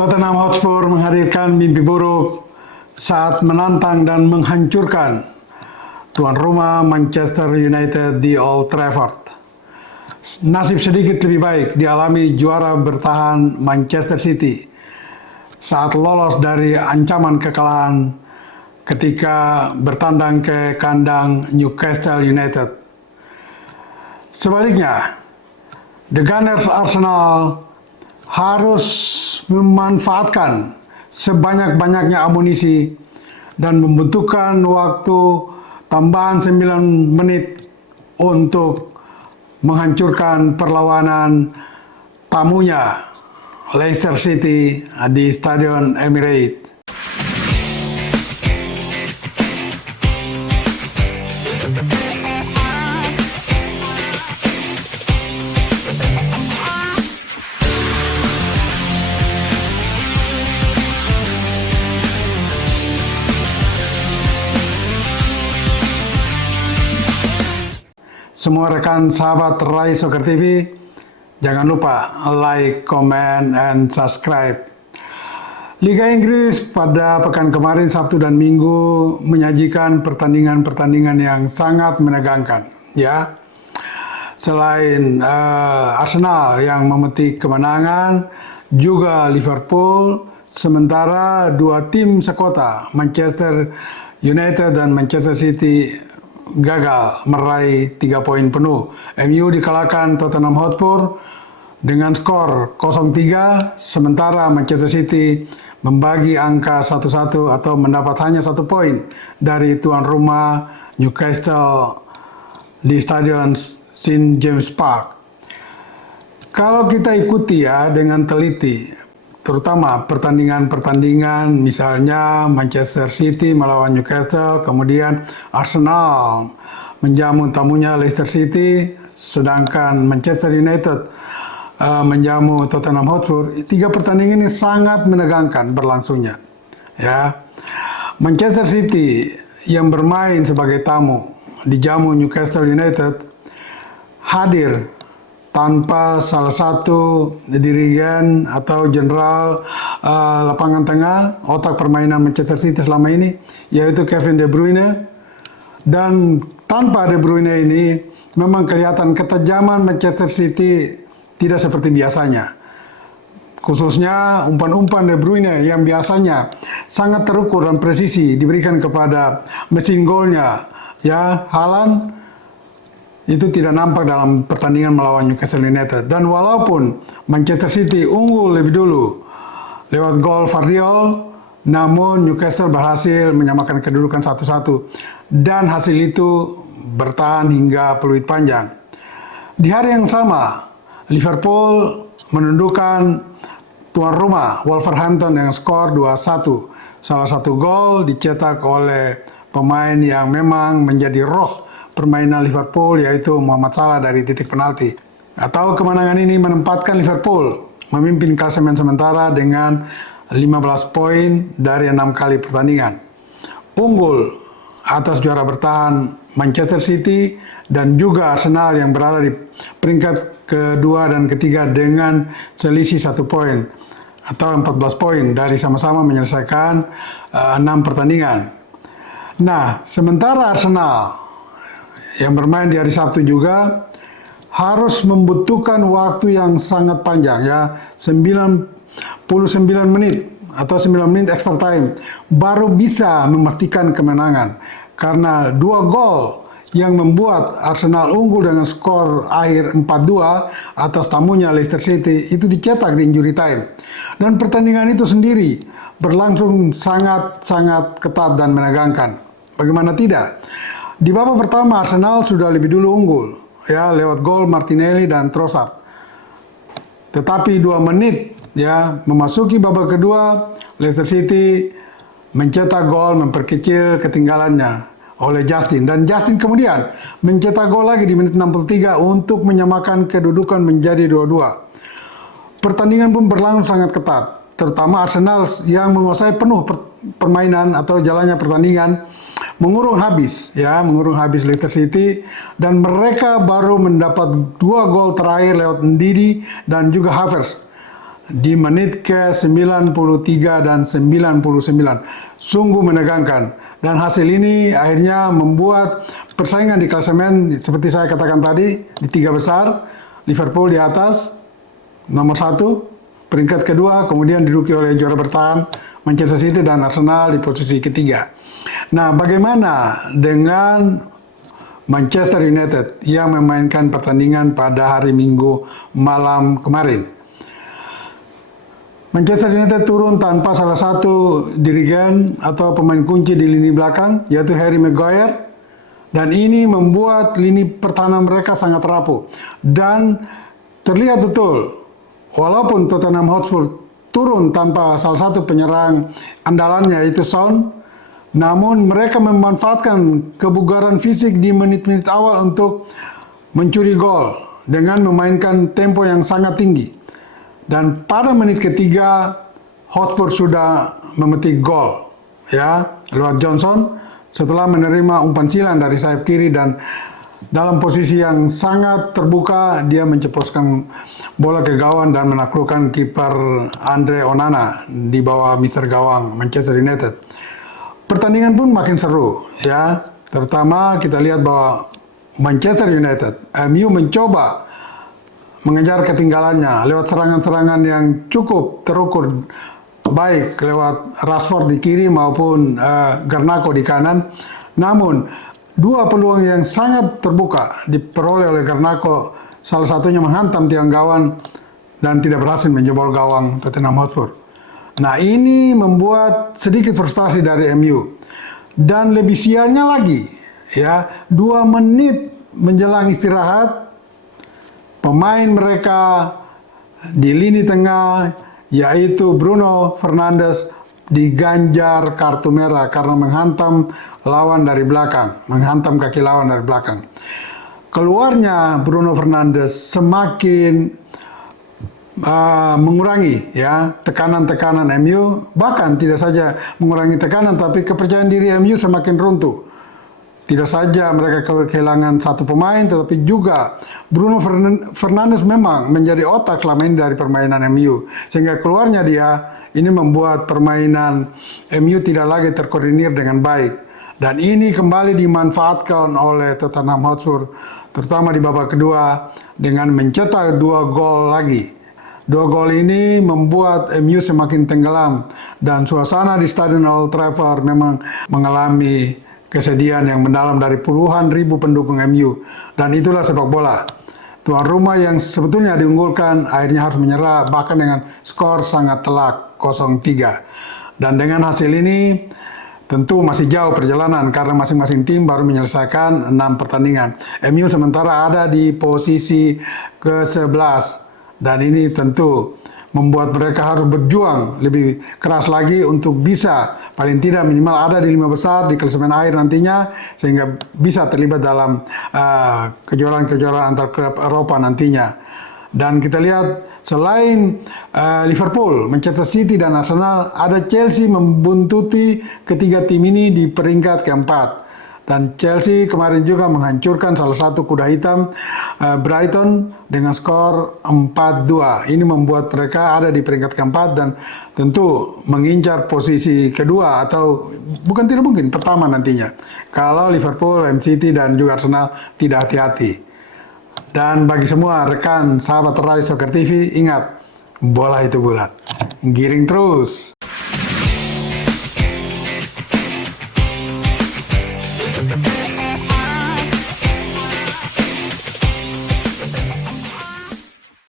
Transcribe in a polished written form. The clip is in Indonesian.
Tottenham Hotspur menghadirkan mimpi buruk saat menantang dan menghancurkan tuan rumah Manchester United di Old Trafford. Nasib sedikit lebih baik dialami juara bertahan Manchester City saat lolos dari ancaman kekalahan ketika bertandang ke kandang Newcastle United. Sebaliknya, The Gunners Arsenal harus memanfaatkan sebanyak-banyaknya amunisi dan membutuhkan waktu tambahan 9 menit untuk menghancurkan perlawanan tamunya Leicester City di Stadion Emirates. Semua rekan sahabat Rai Soccer TV, jangan lupa like, comment, and subscribe. Liga Inggris pada pekan kemarin Sabtu dan Minggu menyajikan pertandingan-pertandingan yang sangat menegangkan. Ya, selain Arsenal yang memetik kemenangan, juga Liverpool, sementara dua tim sekota Manchester United dan Manchester City gagal meraih 3 poin penuh. MU dikalahkan Tottenham Hotspur dengan skor 0-3, sementara Manchester City membagi angka 1-1 atau mendapat hanya 1 poin dari tuan rumah Newcastle di Stadion St. James Park. Kalau kita ikuti ya dengan teliti, terutama pertandingan-pertandingan misalnya Manchester City melawan Newcastle, kemudian Arsenal menjamu tamunya Leicester City, sedangkan Manchester United menjamu Tottenham Hotspur. 3 pertandingan ini sangat menegangkan berlangsungnya. Ya, Manchester City yang bermain sebagai tamu dijamu Newcastle United hadir tanpa salah satu dirigen atau jenderal lapangan tengah, otak permainan Manchester City selama ini, yaitu Kevin De Bruyne. Dan tanpa De Bruyne ini, memang kelihatan ketajaman Manchester City tidak seperti biasanya. Khususnya umpan-umpan De Bruyne yang biasanya sangat terukur dan presisi diberikan kepada mesin golnya, ya, Haaland, itu tidak nampak dalam pertandingan melawan Newcastle United. Dan walaupun Manchester City unggul lebih dulu lewat gol Vardiol, namun Newcastle berhasil menyamakan kedudukan 1-1 dan hasil itu bertahan hingga peluit panjang. Di hari yang sama, Liverpool menundukkan tuan rumah Wolverhampton dengan skor 2-1. Salah satu gol dicetak oleh pemain yang memang menjadi roh permainan Liverpool, yaitu Mohamed Salah dari titik penalti. Atau kemenangan ini menempatkan Liverpool memimpin klasemen sementara dengan 15 poin dari 6 kali pertandingan. Unggul atas juara bertahan Manchester City dan juga Arsenal yang berada di peringkat kedua dan ketiga dengan selisih 1 poin atau 14 poin dari sama-sama menyelesaikan 6 pertandingan. Nah, sementara Arsenal yang bermain di hari Sabtu juga harus membutuhkan waktu yang sangat panjang, ya, 99 menit atau 9 menit extra time baru bisa memastikan kemenangan, karena 2 gol yang membuat Arsenal unggul dengan skor akhir 4-2 atas tamunya Leicester City itu dicetak di injury time. Dan pertandingan itu sendiri berlangsung sangat-sangat ketat dan menegangkan. Bagaimana tidak? Di babak pertama Arsenal sudah lebih dulu unggul, ya, lewat gol Martinelli dan Trossard. Tetapi 2 menit ya memasuki babak kedua, Leicester City mencetak gol memperkecil ketinggalannya oleh Justin, dan Justin kemudian mencetak gol lagi di menit 63 untuk menyamakan kedudukan menjadi 2-2. Pertandingan pun berlangsung sangat ketat, terutama Arsenal yang menguasai penuh permainan atau jalannya pertandingan, mengurung habis Leicester City, dan mereka baru mendapat 2 gol terakhir lewat Ndidi dan juga Havertz. di menit ke 93 dan 99. Sungguh menegangkan. Dan hasil ini akhirnya membuat persaingan di klasemen seperti saya katakan tadi, di 3 besar, Liverpool di atas, nomor 1, peringkat kedua, kemudian diduduki oleh juara bertahan Manchester City dan Arsenal di posisi ketiga. Nah, bagaimana dengan Manchester United yang memainkan pertandingan pada hari Minggu malam kemarin? Manchester United turun tanpa salah satu dirigen atau pemain kunci di lini belakang, yaitu Harry Maguire. Dan ini membuat lini pertahanan mereka sangat rapuh. Dan terlihat betul, walaupun Tottenham Hotspur turun tanpa salah satu penyerang andalannya, yaitu Son, namun mereka memanfaatkan kebugaran fisik di menit-menit awal untuk mencuri gol dengan memainkan tempo yang sangat tinggi. Dan pada menit ketiga, Hotspur sudah memetik gol, ya, lewat Johnson setelah menerima umpan silang dari sayap kiri dan dalam posisi yang sangat terbuka dia menceploskan bola ke gawang dan menaklukkan kiper Andre Onana di bawah Mister Gawang Manchester United. Pertandingan pun makin seru, ya. Terutama kita lihat bahwa Manchester United, MU mencoba mengejar ketinggalannya lewat serangan-serangan yang cukup terukur, baik lewat Rashford di kiri maupun Garnacho di kanan. Namun dua peluang yang sangat terbuka diperoleh oleh Garnacho, salah satunya menghantam tiang gawang dan tidak berhasil menjebol gawang Tottenham Hotspur. Nah, ini membuat sedikit frustasi dari MU. Dan lebih sialnya lagi, ya, 2 menit menjelang istirahat, pemain mereka di lini tengah, yaitu Bruno Fernandes, diganjar kartu merah karena menghantam lawan dari belakang, menghantam kaki lawan dari belakang. Keluarnya Bruno Fernandes semakin mengurangi, ya, tekanan-tekanan MU, bahkan tidak saja mengurangi tekanan, tapi kepercayaan diri MU semakin runtuh. Tidak saja mereka kehilangan satu pemain, tetapi juga Bruno Fernandes memang menjadi otak selama ini dari permainan MU. Sehingga keluarnya dia, ini membuat permainan MU tidak lagi terkoordinir dengan baik. Dan ini kembali dimanfaatkan oleh Tottenham Hotspur, terutama di babak kedua, dengan mencetak 2 gol lagi. 2 gol ini membuat MU semakin tenggelam. Dan suasana di Stadion Old Trafford memang mengalami kesedihan yang mendalam dari puluhan ribu pendukung MU. Dan itulah sepak bola. Tuan rumah yang sebetulnya diunggulkan akhirnya harus menyerah bahkan dengan skor sangat telak 0-3. Dan dengan hasil ini tentu masih jauh perjalanan karena masing-masing tim baru menyelesaikan 6 pertandingan. MU sementara ada di posisi ke-11 dan ini tentu membuat mereka harus berjuang lebih keras lagi untuk bisa paling tidak minimal ada di 5 besar di klasemen akhir nantinya, sehingga bisa terlibat dalam kejuaraan-kejuaraan antar klub Eropa nantinya. Dan kita lihat selain Liverpool, Manchester City dan Arsenal, ada Chelsea membuntuti ketiga tim ini di peringkat keempat. Dan Chelsea kemarin juga menghancurkan salah satu kuda hitam, Brighton, dengan skor 4-2. Ini membuat mereka ada di peringkat keempat dan tentu mengincar posisi kedua atau bukan tidak mungkin pertama nantinya. Kalau Liverpool, Man City dan juga Arsenal tidak hati-hati. Dan bagi semua rekan sahabat Rai Soccer TV, ingat, bola itu bulat. Giring terus. Thank you.